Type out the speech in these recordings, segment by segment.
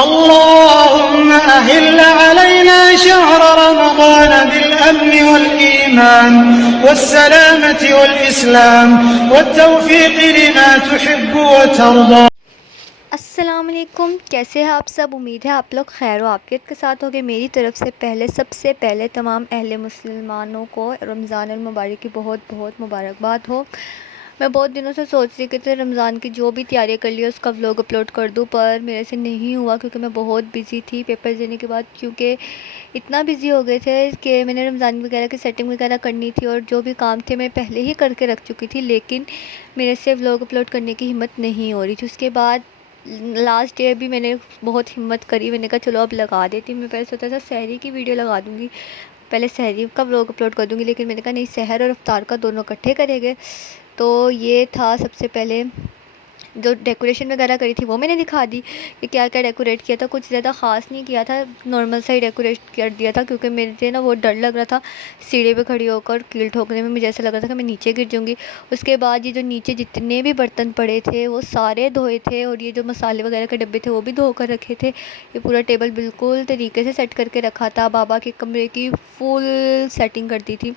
اللهم أهل علينا شهر رمضان بالأمن والإيمان والسلامة والإسلام والتوفيق لما تحب وترضى۔ السلام علیکم، کیسے ہیں آپ سب؟ امید ہے آپ لوگ خیر و عافیت کے ساتھ ہوگے۔ میری طرف سے سب سے پہلے تمام اہل مسلمانوں کو رمضان المبارک کی بہت بہت مبارکباد ہو۔ میں بہت دنوں سے سوچ رہی کہ رمضان کی جو بھی تیاری کر لی اس کا ولاگ اپلوڈ کر دوں، پر میرے سے نہیں ہوا کیونکہ میں بہت بزی تھی پیپر دینے کے بعد، کیونکہ اتنا بزی ہو گئے تھے کہ میں نے رمضان وغیرہ کی سیٹنگ وغیرہ کرنی تھی اور جو بھی کام تھے میں پہلے ہی کر کے رکھ چکی تھی، لیکن میرے سے ولاگ اپلوڈ کرنے کی ہمت نہیں ہو رہی تھی۔ اس کے بعد لاسٹ ڈے بھی میں نے بہت ہمت کری، میں نے کہا چلو اب لگا دیتی ہوں۔ میں پہلے سوچا تھا سحری کی ویڈیو لگا دوں گی، پہلے سحری کا ولاگ اپلوڈ کر دوں گی، لیکن میں نے کہا نہیں، سحر اور افطار کا دونوں اکٹھے کریں گے۔ تو یہ تھا سب سے پہلے جو ڈیکوریشن وغیرہ کری تھی وہ میں نے دکھا دی کہ کیا کیا ڈیکوریٹ کیا تھا۔ کچھ زیادہ خاص نہیں کیا تھا، نارمل سا ہی ڈیکوریٹ کر دیا تھا، کیونکہ میرے سے نا وہ ڈر لگ رہا تھا سیڑھے پہ کھڑی ہو کر کیل ٹھوکنے میں، مجھے ایسا لگ رہا تھا کہ میں نیچے گر جاؤں گی۔ اس کے بعد یہ جو نیچے جتنے بھی برتن پڑے تھے وہ سارے دھوئے تھے، اور یہ جو مسالے وغیرہ کے ڈبے تھے وہ بھی دھو کر رکھے تھے۔ یہ پورا ٹیبل بالکل طریقے سے سیٹ کر کے رکھا تھا۔ بابا کے کمرے کی فل سیٹنگ کر دی تھی،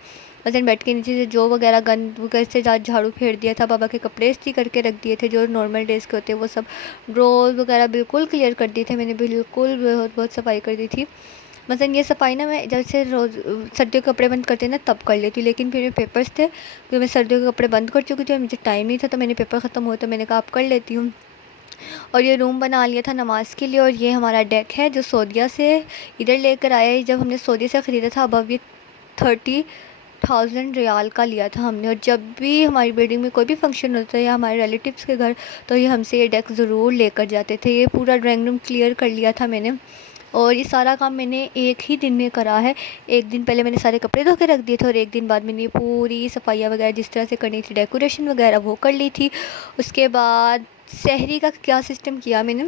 مثلاً بیڈ کے نیچے سے جو وغیرہ گند وغیرہ سے جھاڑو پھیر دیا تھا، بابا کے کپڑے استری کر کے رکھ دیے تھے جو نارمل ڈیز کے ہوتے ہیں، وہ سب ڈرورز وغیرہ بالکل کلیئر کر دیے تھے میں نے، بالکل بہت صفائی کر دی تھی۔ مثلاً یہ صفائی نا میں جب سے سردیوں کے کپڑے بند کرتے ہیں نا تب کر لیتی ہوں، لیکن پھر پیپرز تھے جو میں سردیوں کے کپڑے بند کر چکی تھی اور مجھے ٹائم نہیں تھا، تو میں نے پیپر ختم ہوئے تو میں نے کہا آپ کر لیتی ہوں۔ اور یہ روم بنا لیا تھا نماز کے لیے، اور یہ ہمارا ڈیک ہے جو سعودیہ سے ادھر لے کر آئے، جب ہم نے سعودیہ سے خریدا تھا ابو یہ 30,000 ریال کا لیا تھا ہم نے، اور جب بھی ہماری بلڈنگ میں کوئی بھی فنکشن ہوتا ہے یا ہمارے ریلیٹیوز کے گھر، تو یہ ہم سے یہ ڈیک ضرور لے کر جاتے تھے۔ یہ پورا ڈرائنگ روم کلیئر کر لیا تھا میں نے، اور یہ سارا کام میں نے ایک ہی دن میں کرا ہے۔ ایک دن پہلے میں نے سارے کپڑے دھو کے رکھ دیے تھے، اور ایک دن بعد میں نے یہ پوری صفائیاں وغیرہ جس طرح سے کرنی تھی، ڈیکوریشن وغیرہ وہ کر لی تھی۔ اس کے بعد سحری کا کیا سسٹم کیا میں نے،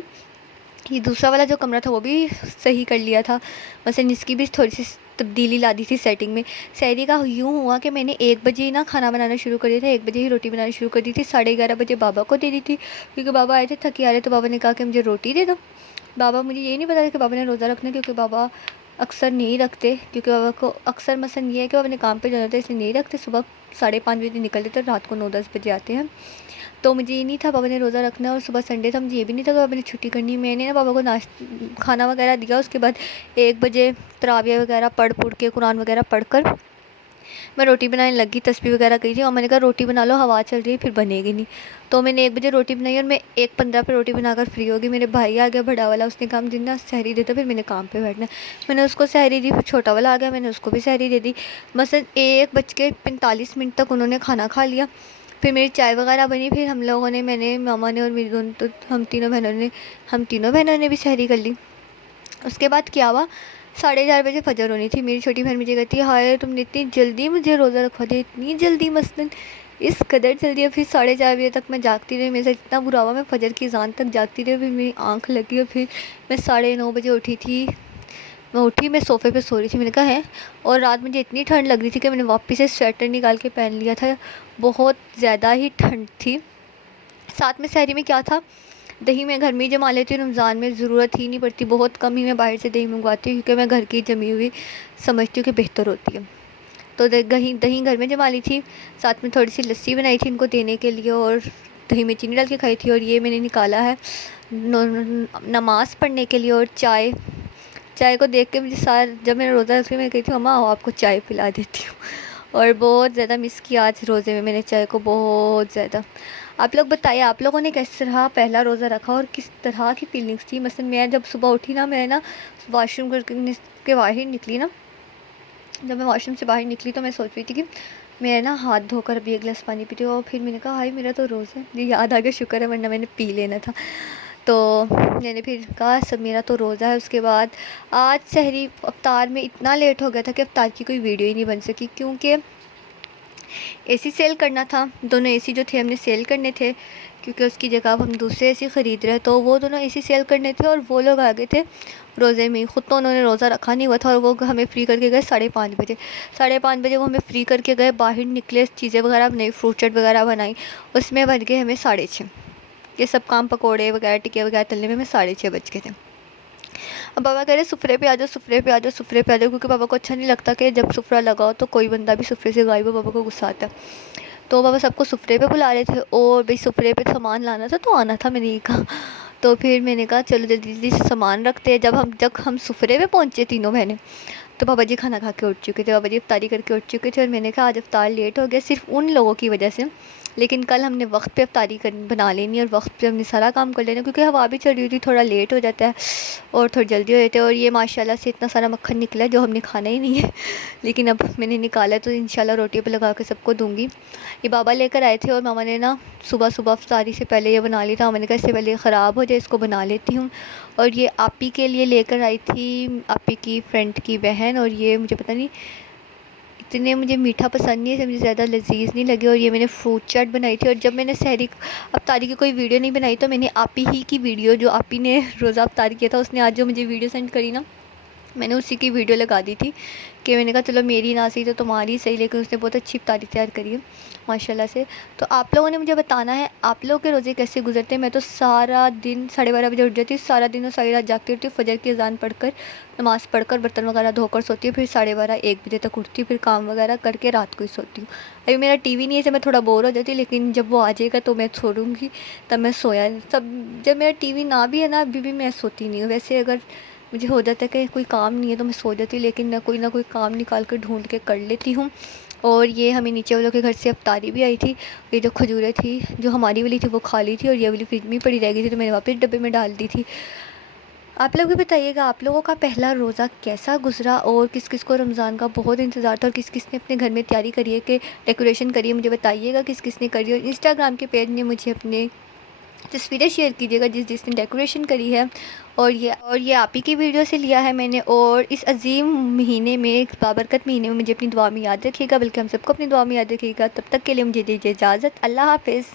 یہ دوسرا والا جو کمرہ تھا وہ بھی صحیح کر لیا تھا، مثلا اس کی بھی تھوڑی سی تبدیلی لا دی تھی سیٹنگ میں۔ سحری کا یوں ہوا کہ میں نے 1 بجے نا کھانا بنانا شروع کر دیا تھا، 1 بجے ہی روٹی بنانا شروع کر دی تھی، 11:30 بجے بابا کو دے دی تھی، کیونکہ بابا آئے تھے تھکے آ رہے، تو بابا نے کہا کہ مجھے روٹی دے دو۔ بابا مجھے یہ نہیں پتا تھا کہ بابا نے روزہ رکھنا ہے، کیونکہ بابا اکثر نہیں رکھتے، کیونکہ بابا کو اکثر مثلا یہ ہے کہ بابا نے کام پہ جانا تھا، اس لیے نہیں رکھتے، صبح 5:30 بجے نکلتے تھے، رات کو 9-10 بجے آتے ہیں۔ تو مجھے یہ نہیں تھا بابا نے روزہ رکھنا ہے، اور صبح سنڈے تھا، مجھے یہ بھی نہیں تھا کہ بابا نے چھٹی کرنی ہے۔ میں نے نا بابا کو کھانا وغیرہ دیا، اس کے بعد 1 بجے تراویح وغیرہ پڑھ کے قرآن وغیرہ پڑھ کر میں روٹی بنانے لگی، تسبیح وغیرہ کی تھی، اور میں نے کہا روٹی بنا لو، ہوا چل رہی ہے پھر بنے گی نہیں، تو میں نے 1 بجے روٹی بنائی، اور میں 1:15 پہ روٹی بنا کر فری ہوگی۔ میرے بھائی آ گیا بڑا والا، اس نے کہا مجھے نا سحری دے دو، پھر میں نے کام پہ بیٹھنا ہے، میں نے اس کو سحری دی، پھر چھوٹا والا آ گیا، میں نے اس کو بھی سحری دے دی۔ مثلاً 1:45 تک انہوں نے کھانا کھا لیا، پھر میری چائے وغیرہ بنی، پھر ہم لوگوں نے، میں نے، ماما نے اور میری دونوں، تو ہم تینوں بہنوں نے بھی سحری کر لی۔ اس کے بعد کیا ہوا، 4:30 بجے فجر ہونی تھی، میری چھوٹی بہن مجھے کہتی ہے ہائے تم نے اتنی جلدی مجھے روزہ رکھوا دیا، اتنی جلدی، مثلاً اس قدر جلدی، اور پھر 4:30 بجے تک میں جاگتی رہی، میرے سے اتنا برا ہوا، میں فجر کی اذان تک جاگتی رہی، پھر میری آنکھ لگی، اور پھر میں 9:30 بجے اٹھی تھی۔ میں اٹھی، میں صوفے پہ سو رہی تھی، میں نے کہا ہے، اور رات مجھے اتنی ٹھنڈ لگ رہی تھی کہ میں نے واپس سے سویٹر نکال کے پہن لیا تھا، بہت زیادہ ہی ٹھنڈ تھی۔ ساتھ میں سحری میں کیا تھا، دہی میں گھر میں ہی جما لیتی ہوں، رمضان میں ضرورت ہی نہیں پڑتی، بہت کم ہی میں باہر سے دہی منگواتی ہوں، کیونکہ میں گھر کی جمی ہوئی سمجھتی ہوں کہ بہتر ہوتی ہے، تو دہی گھر میں جما لی تھی، ساتھ میں تھوڑی سی لسی بنائی تھی ان کو دینے کے لیے، اور دہی میں چینی ڈال کے کھائی تھی، اور یہ میں نے نکالا ہے نماز پڑھنے کے لیے، اور چائے کو دیکھ کے مجھے جب میں نے روزہ رکھی میں کہتی تھی مما آؤ آپ کو چائے پلا دیتی ہوں، اور بہت زیادہ مس کیا آج روزے میں نے چائے کو، بہت زیادہ۔ آپ لوگ بتائیے آپ لوگوں نے کس طرح پہلا روزہ رکھا اور کس طرح کی فیلنگس تھی؟ مثلا میں جب صبح اٹھی نا، میں نا واش روم کے باہر نکلی نا، جب میں واش روم سے باہر نکلی تو میں سوچ رہی تھی کہ میں نا ہاتھ دھو کر ابھی 1 گلاس پانی پیتی ہوں، اور پھر میں نے کہا ہائی میرا تو روزہ ہے، مجھے یاد آ گیا، شکر ہے ورنہ میں نے پی لینا تھا، تو میں نے پھر کہا سب میرا تو روزہ ہے۔ اس کے بعد آج سحری افطار میں اتنا لیٹ ہو گیا تھا کہ افطار کی کوئی ویڈیو ہی نہیں بن سکی، کیونکہ اے سی سیل کرنا تھا، دونوں اے سی جو تھے ہم نے سیل کرنے تھے، کیونکہ اس کی جگہ اب ہم دوسرے اے سی خرید رہے، تو وہ دونوں اے سی سیل کرنے تھے، اور وہ لوگ آ گئے تھے روزے میں، خود تو انہوں نے روزہ رکھا نہیں ہوا تھا، اور وہ ہمیں فری کر کے گئے 5:30 بجے، 5:30 بجے وہ ہمیں فری کر کے گئے، باہر نکلے، چیزیں وغیرہ بنائی، فروٹ چٹ وغیرہ بنائی، اس میں بج گئے ہمیں 6:30، یہ سب کام پکوڑے وغیرہ ٹکے وغیرہ تلنے میں ہمیں 6:30 بج گئے تھے۔ اب پاپا کہہ رہے سفرے پہ آ جاؤ، سفرے پہ آ جاؤ، سفرے پہ آ جاؤ، کیونکہ پاپا کو اچھا نہیں لگتا کہ جب سفرہ لگاؤ تو کوئی بندہ بھی سفرے سے غائب ہو، پاپا کو غصہ آتا ہے۔ تو پاپا سب کو سفرے پہ بلا رہے تھے، اور بھائی سفرے پہ سامان لانا تھا تو آنا تھا، میں نے یہ کہا۔ تو پھر میں نے کہا چلو جلدی جلدی سے سامان رکھتے ہیں۔ جب ہم سفرے پہ پہنچے تینوں بہنیں، تو پاپا جی کھانا کھا کے اٹھ چکے تھے، پاپا جی افطاری کر کے اٹھ چکے تھے، اور میں نے کہا آج افطار لیٹ ہو گیا صرف ان لوگوں کی وجہ سے، لیکن کل ہم نے وقت پہ افطاری بنا لینی اور وقت پہ ہم نے سارا کام کر لینا، کیونکہ ہوا بھی چل رہی تھی، تھوڑا لیٹ ہو جاتا ہے اور تھوڑی جلدی ہو جاتی ہے۔ اور یہ ماشاءاللہ سے اتنا سارا مکھن نکلا ہے جو ہم نے کھانا ہی نہیں ہے، لیکن اب میں نے نکالا ہے تو انشاءاللہ روٹی پہ لگا کے سب کو دوں گی۔ یہ بابا لے کر آئے تھے، اور ماما نے نا صبح صبح افطاری سے پہلے یہ بنا لی تھا، میں نے کہا اس سے پہلے یہ خراب ہو جائے اس کو بنا لیتی ہوں۔ اور یہ آپی کے لیے لے کر آئی تھی، آپی کی فرینڈ کی بہن، اور یہ مجھے پتہ نہیں اتنے مجھے میٹھا پسند نہیں ہے، مجھے زیادہ لذیذ نہیں لگے، اور یہ میں نے فروٹ چاٹ بنائی تھی۔ اور جب میں نے سحری افطاری کی کوئی ویڈیو نہیں بنائی تو میں نے آپی ہی کی ویڈیو، جو آپی نے روزہ افطاری کیا تھا، اس نے آج جو مجھے ویڈیو سینڈ کری نا، میں نے اسی کی ویڈیو لگا دی تھی کہ میں نے کہا چلو میری نہ صحیح تو تمہاری صحیح، لیکن اس نے بہت اچھی افطاری تیار کری ہے ماشاءاللہ سے۔ تو آپ لوگوں نے مجھے بتانا ہے آپ لوگوں کے روزے کیسے گزرتے ہیں۔ میں تو سارا دن 12:30 بجے اٹھ جاتی ہوں، سارا دن اور ساری رات جاگتی رہتی ہوں، فجر کی اذان پڑھ کر نماز پڑھ کر برتن وغیرہ دھو کر سوتی ہوں، پھر 12:30 1 بجے تک اٹھتی ہوں، پھر کام وغیرہ کر کے رات کو ہی سوتی ہوں۔ ابھی میرا ٹی وی نہیں ہے، اسے میں تھوڑا بور ہو جاتی ہوں، لیکن جب وہ آ جائے گا تو میں چھوڑوں گی، تب میں سویا جب میرا ٹی وی نہ بھی ہے نا ابھی بھی میں سوتی نہیں ہوں۔ ویسے اگر مجھے ہو جاتا ہے کہ کوئی کام نہیں ہے تو میں سو جاتی ہوں، لیکن میں کوئی نہ کوئی کام نکال کر ڈھونڈ کے کر لیتی ہوں۔ اور یہ ہمیں نیچے والوں کے گھر سے افطاری بھی آئی تھی، یہ جو کھجوریں تھی جو ہماری والی تھی وہ کھا لی تھی، اور یہ والی فریج میں پڑی رہ گئی تھی تو میں نے واپس ڈبے میں ڈال دی تھی۔ آپ لوگ بھی بتائیے گا آپ لوگوں کا پہلا روزہ کیسا گزرا، اور کس کس کو رمضان کا بہت انتظار تھا، اور کس کس نے اپنے گھر میں تیاری کری ہے کہ ڈیکوریشن کری ہے، مجھے بتائیے گا کس کس نے کری ہے۔ اور انسٹاگرام کے پیج میں مجھے اپنے تصویریں شیئر کیجیے گا جس جس نے ڈیکوریشن کری ہے، اور یہ آپ ہی کی ویڈیو سے لیا ہے میں نے۔ اور اس عظیم مہینے میں، بابرکت مہینے میں مجھے اپنی دعا میں یاد رکھیے گا، بلکہ ہم سب کو اپنی دعا میں یاد رکھیے گا۔ تب تک کے لیے مجھے دیجیے اجازت، اللہ حافظ۔